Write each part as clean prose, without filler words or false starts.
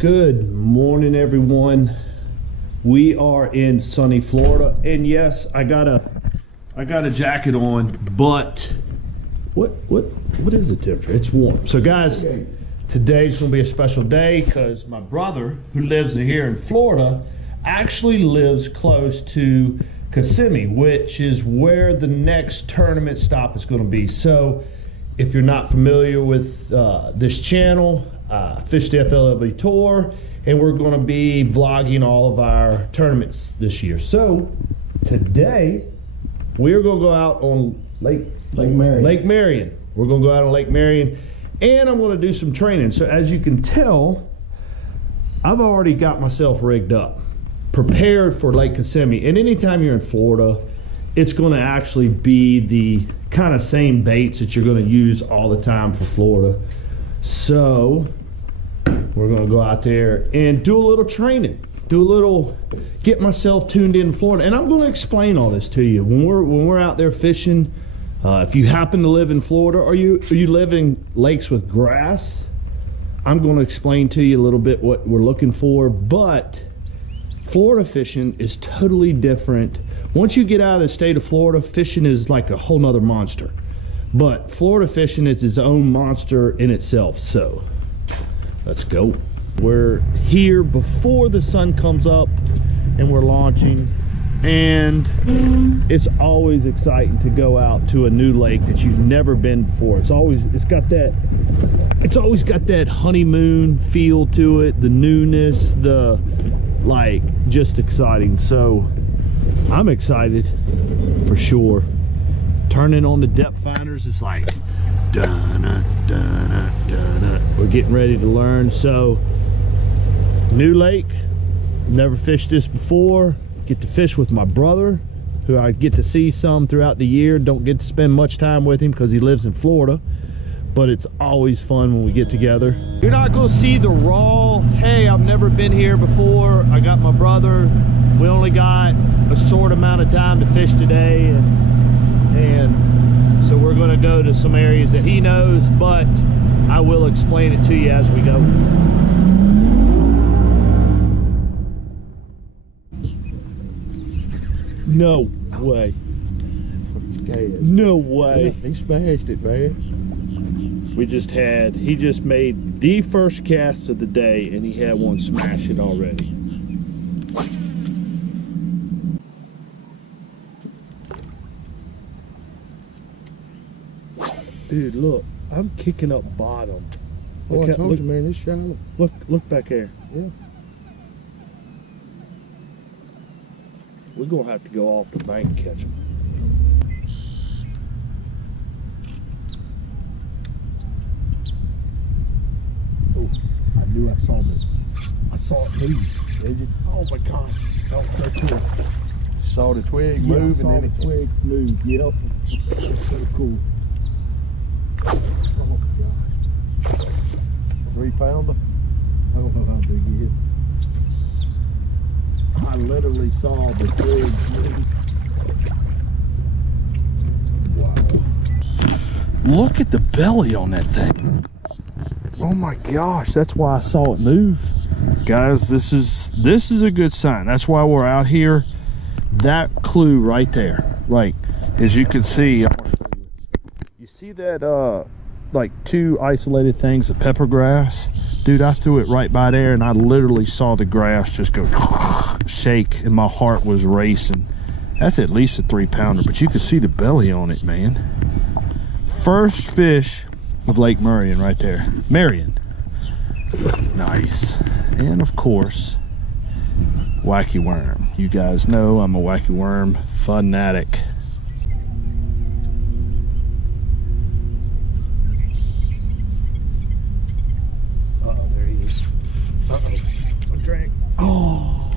Good morning, everyone. We are in sunny Florida, and yes, I got a jacket on, but what is the temperature? It's warm. So guys, today's gonna be a special day because my brother, who lives here in Florida, actually lives close to Kissimmee, which is where the next tournament stop is going to be. So if you're not familiar with this channel, Fish the FLW Tour, and we're going to be vlogging all of our tournaments this year. So today we're going to go out on Lake Marion. We're going to go out on Lake Marion, and I'm going to do some training. So as you can tell, I've already got myself rigged up, prepared for Lake Kissimmee. And anytime you're in Florida, it's going to actually be the kind of same baits that you're going to use all the time for Florida. So we're going to go out there and do a little training, get myself tuned in Florida. And I'm going to explain all this to you when we're out there fishing. If you happen to live in Florida, or you live in lakes with grass, I'm going to explain to you a little bit what we're looking for. But Florida fishing is totally different. Once you get out of the state of Florida, fishing is like a whole nother monster. But Florida fishing is its own monster in itself. So let's go. We're here before the sun comes up and we're launching. And it's always exciting to go out to a new lake that you've never been before. It's always got that honeymoon feel to it, the newness, just exciting. So I'm excited for sure. Turning on the depth finders, it's like dun-na, dun-na, dun-na. We're getting ready to learn. So new lake, never fished this before. Get to fish with my brother, who I get to see some throughout the year. Don't get to spend much time with him because he lives in Florida, but it's always fun when we get together. You're not gonna see the raw, hey, I've never been here before, I got my brother, we only got a short amount of time to fish today, and so we're gonna go to some areas that he knows, but I will explain it to you as we go. No way. No way. Yeah, he smashed it, man. He just made the first cast of the day, and he had one smash it already. Dude, look, I'm kicking up bottom. Oh, I told you, man, it's shallow. Look back there. Yeah. We're gonna have to go off the bank and catch them. Oh, I knew I saw this. I saw it move. Did you? Oh my gosh, that was so cool. Saw the twig move, and then the twig move. Yep, that's so cool. Oh my gosh. 3 pounder? I don't know how big he is. I literally saw the twig move. Wow. Look at the belly on that thing. Oh my gosh, that's why I saw it move. Guys, this is a good sign. That's why we're out here. That clue right there, right, as you can see, you see that like 2 isolated things of pepper grass? Dude, I threw it right by there and I literally saw the grass just go shake and my heart was racing. That's at least a 3 pounder, but you can see the belly on it, man. First fish of Lake Marion right there. Marion. Nice. And of course, wacky worm. You guys know I'm a wacky worm fanatic. My drag. Oh,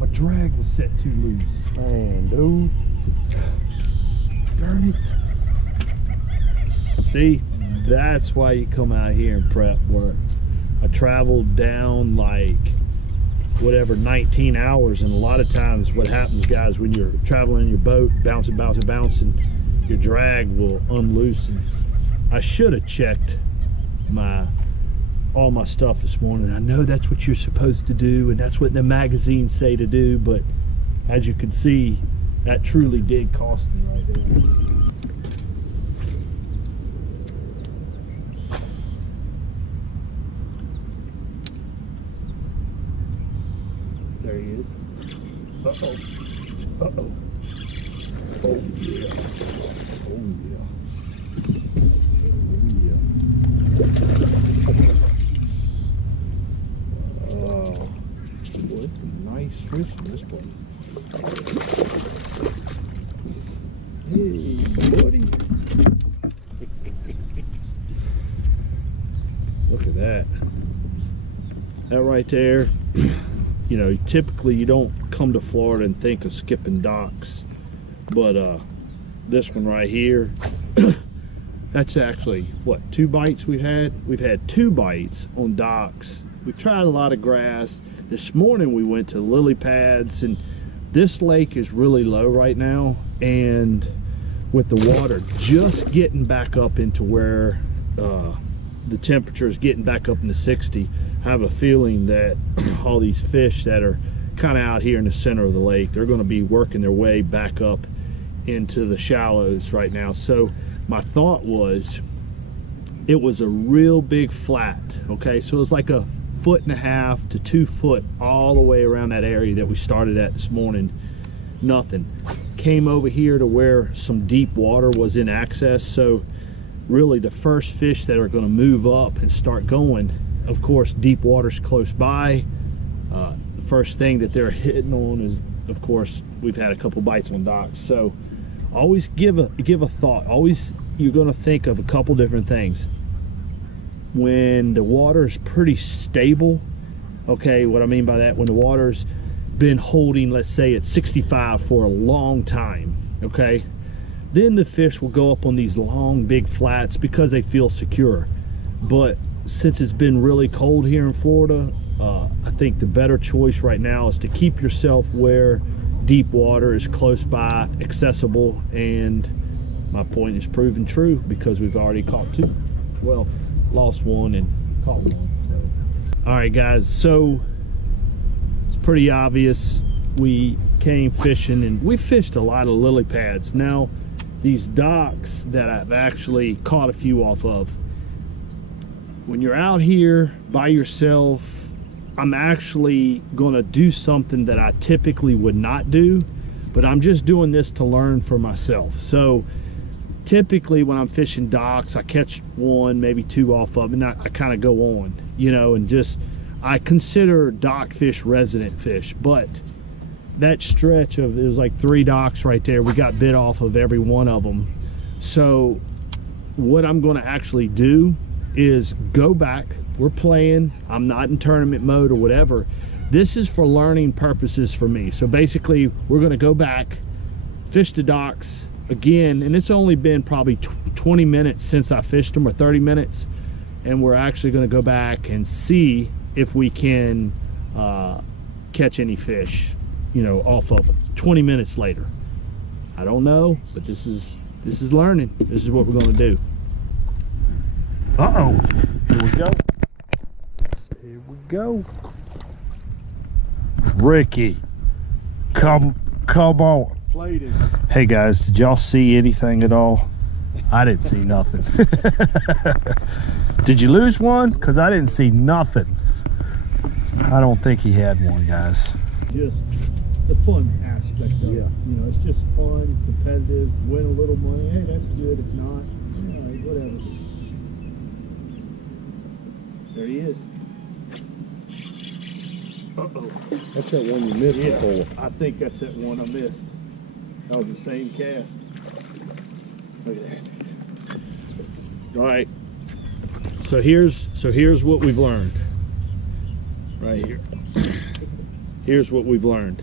my drag was set too loose. Man, dude. Darn it. See, that's why you come out here and prep work. I traveled down like whatever 19 hours, and a lot of times what happens, guys, when you're traveling in your boat, bouncing, your drag will unloosen. I should have checked my all my stuff this morning. I know that's what you're supposed to do, and that's what the magazines say to do, but as you can see, that truly did cost me right there. There he is. Uh-oh. Uh-oh. Oh, yeah. Oh, yeah. Oh, yeah. Oh. Boy, it's a nice fish in this place. Hey, buddy. Look at that. That right there. You know, typically you don't come to Florida and think of skipping docks, but this one right here, that's actually what, 2 bites we've had? We've had 2 bites on docks. We've tried a lot of grass. This morning we went to lily pads, and this lake is really low right now, and with the water just getting back up into where the temperature is getting back up in the 60, I have a feeling that all these fish that are kind of out here in the center of the lake, they're going to be working their way back up into the shallows right now. So my thought was, it was a real big flat, okay? So it was like a 1.5 to 2 foot all the way around that area that we started at this morning. Nothing. Came over here to where some deep water was in access, so really the first fish that are going to move up and start going, of course, deep water's close by. The first thing that they're hitting on is, of course, we've had a couple bites on docks. So always give a thought. Always, you're going to think of a couple different things. When the water is pretty stable, okay, what I mean by that, when the water's been holding, let's say at 65 for a long time, okay, then the fish will go up on these long big flats because they feel secure. But since it's been really cold here in Florida, I think the better choice right now is to keep yourself where deep water is close by, accessible, and my point is proven true because we've already caught 2. Well, lost 1 and caught 1. So. All right, guys, so it's pretty obvious we came fishing, and we fished a lot of lily pads. Now, these docks that I've actually caught a few off of, when you're out here by yourself, I'm actually gonna do something that I typically would not do, but I'm just doing this to learn for myself. So typically when I'm fishing docks, I catch 1, maybe 2 off of, and I kind of go on, you know, and just, I consider dock fish resident fish. But that stretch of, it was like 3 docks right there, we got bit off of every one of them. So what I'm gonna actually do is go back. We're playing, I'm not in tournament mode or whatever. This is for learning purposes for me. So basically we're gonna go back, fish the docks again, and it's only been probably 20 minutes since I fished them, or 30 minutes, and we're actually gonna go back and see if we can catch any fish, you know, off of them 20 minutes later. I don't know, but this is learning. This is what we're gonna do. Uh-oh, here we go. Here we go. Ricky, come on. Played it. Hey guys, did y'all see anything at all? I didn't see nothing. Did you lose one? Because I didn't see nothing. I don't think he had one, guys. Just the fun aspect of it. You know, it's just fun, competitive, win a little money. Hey, that's good. If not, all right, whatever. There he is. Uh-oh. That's that one you missed before. I think that's that one I missed. That was the same cast. Look at that. All right. So here's what we've learned. Right here. Here's what we've learned.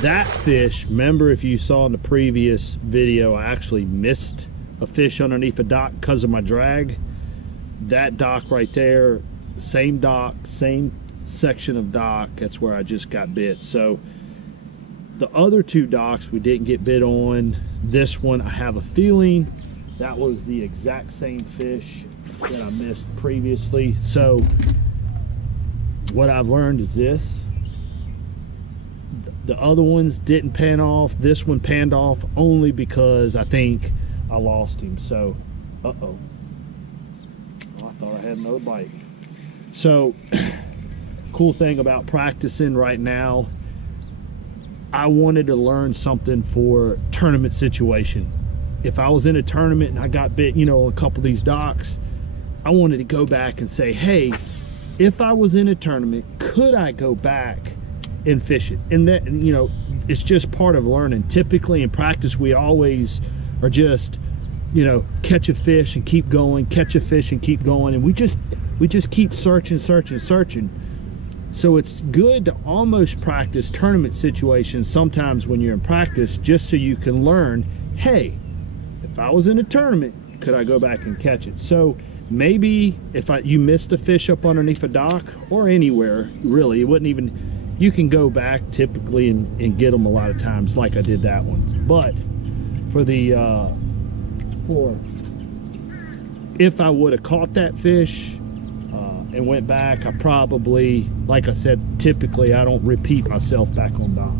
That fish, remember if you saw in the previous video, I actually missed a fish underneath a dock because of my drag. That dock right there, same dock, same section of dock, that's where I just got bit. So the other 2 docks we didn't get bit on. This one, I have a feeling that was the exact same fish. that I missed previously. So what I've learned is this: the other ones didn't pan off. This one panned off only because I think I lost him. So uh-oh, I thought I had another bite. So cool thing about practicing right now, I wanted to learn something for tournament situation. If I was in a tournament and I got bit, you know, a couple of these docks, I wanted to go back and say, hey, if I was in a tournament, could I go back and fish it? And that, you know, it's just part of learning. Typically in practice, we always are just, you know, catch a fish and keep going, catch a fish and keep going, and we just keep searching. So it's good to almost practice tournament situations sometimes when you're in practice, just so you can learn, hey, if I was in a tournament, could I go back and catch it? So maybe if you missed a fish up underneath a dock or anywhere, really, it wouldn't even, you can go back typically and get them a lot of times, like I did that one. But for the if I would have caught that fish and went back, I probably, like I said, typically I don't repeat myself back on dock.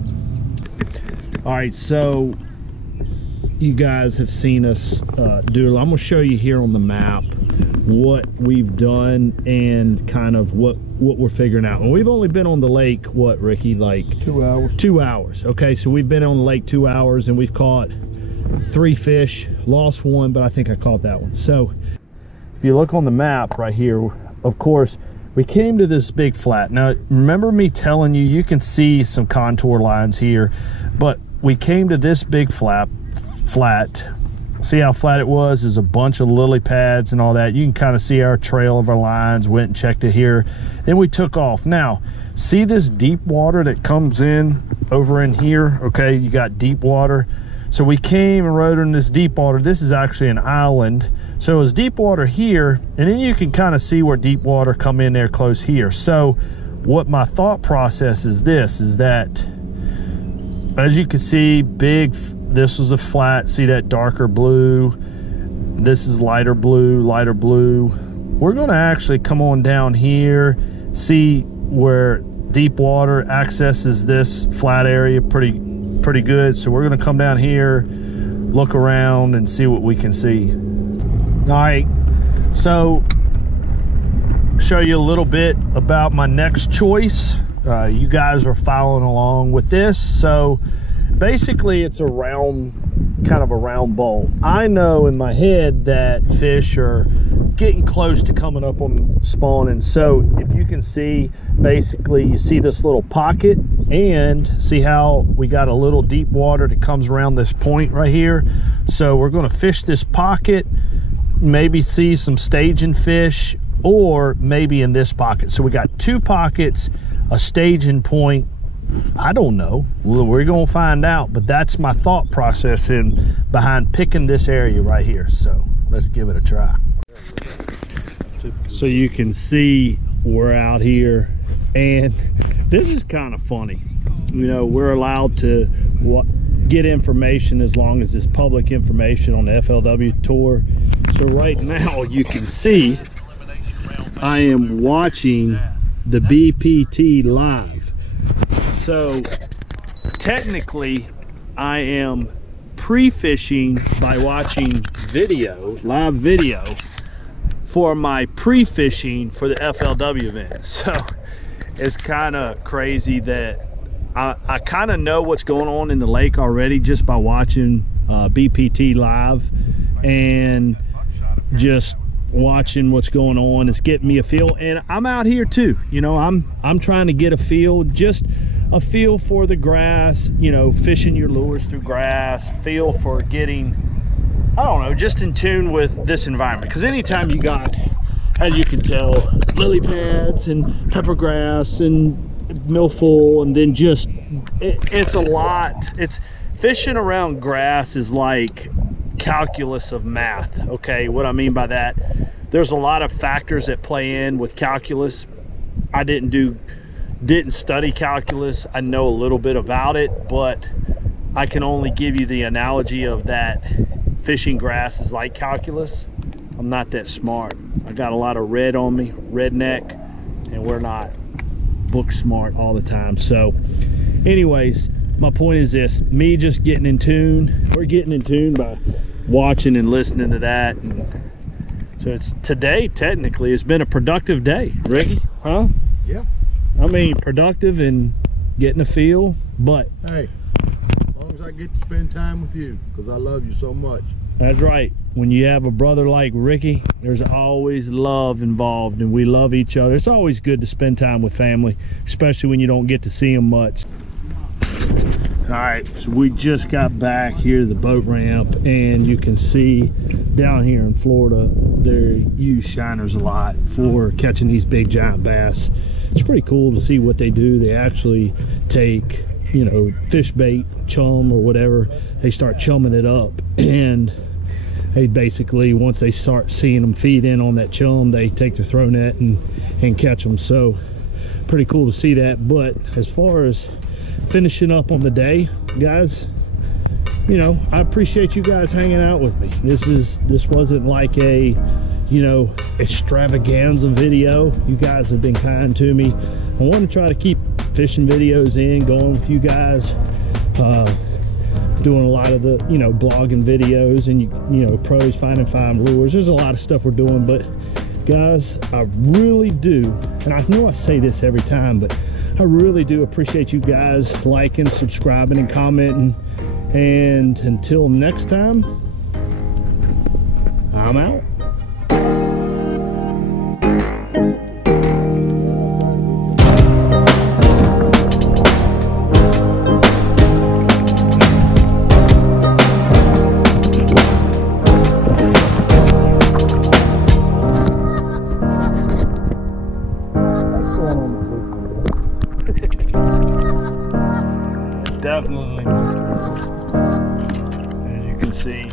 All right, so you guys have seen us do. I'm gonna show you here on the map what we've done and kind of what we're figuring out. And we've only been on the lake, what, Ricky, like 2 hours. 2 hours. Okay, so we've been on the lake 2 hours and we've caught 3 fish, lost 1, but I think I caught that one. So if you look on the map right here, of course, we came to this big flat. Now, remember me telling you, you can see some contour lines here, but we came to this big flat. See how flat it was? There's a bunch of lily pads and all that. You can kind of see our trail of our lines. Went and checked it here, and we took off. Now, see this deep water that comes in over in here? Okay, you got deep water. So we came and rode in this deep water. This is actually an island. So it was deep water here, and then you can kind of see where deep water come in there close here. So what my thought process is this, is that, as you can see, this was a flat. See that darker blue? This is lighter blue, lighter blue. We're gonna actually come on down here, see where deep water accesses this flat area pretty good. So we're gonna come down here, look around and see what we can see. All right, so show you a little bit about my next choice. You guys are following along with this. So basically it's a round, kind of a round bowl. I know in my head that fish are getting close to coming up on spawning. So if you can see, basically you see this little pocket, and see how we got a little deep water that comes around this point right here. So we're going to fish this pocket, maybe see some staging fish, or maybe in this pocket. So we got 2 pockets, a staging point. I don't know, we're gonna find out, but that's my thought process behind picking this area right here. So let's give it a try. So you can see we're out here, and this is kind of funny. You know, we're allowed to get information as long as it's public information on the FLW tour. So right now you can see I am watching the BPT live. So technically I am pre-fishing by watching live video for my pre-fishing for the FLW event. So it's kind of crazy that I kind of know what's going on in the lake already just by watching BPT live and just watching what's going on. It's getting me a feel, and I'm out here too. You know, I'm trying to get a feel, just a feel for the grass, you know, fishing your lures through grass, feel for getting, I don't know, just in tune with this environment. Because anytime you got, as you can tell, lily pads and pepper grass and milfoil, and then just it's a lot. It's fishing around grass is like calculus of math. Okay, what I mean by that, there's a lot of factors that play in with calculus. I didn't study calculus. I know a little bit about it, but I can only give you the analogy of that fishing grass is like calculus. I'm not that smart. I got a lot of red on me, redneck, and we're not book smart all the time. So anyways, my point is this, me just getting in tune. We're getting in tune by watching and listening to that. And so it's today, technically, it's been a productive day, Ricky, huh? Yeah. I mean, productive and getting a feel, but hey, as long as I get to spend time with you, because I love you so much. That's right. When you have a brother like Ricky, there's always love involved, and we love each other. It's always good to spend time with family, especially when you don't get to see them much. All right, so we just got back here to the boat ramp, and you can see down here in Florida, they use shiners a lot for catching these big giant bass. It's pretty cool to see what they do. They actually take, you know, fish bait, chum or whatever, they start chumming it up, and they basically, once they start seeing them feed in on that chum, they take their throw net and catch them. So pretty cool to see that. But as far as finishing up on the day, guys, you know, I appreciate you guys hanging out with me. This wasn't like a, you know, extravaganza video. You guys have been kind to me. I want to try to keep fishing videos going with you guys, doing a lot of the, you know, blogging videos, and you know, pros finding fine lures. There's a lot of stuff we're doing, but guys, I really do, and I know I say this every time, but I really do appreciate you guys liking, subscribing, and commenting. And until next time, I'm out. Definitely, as you can see.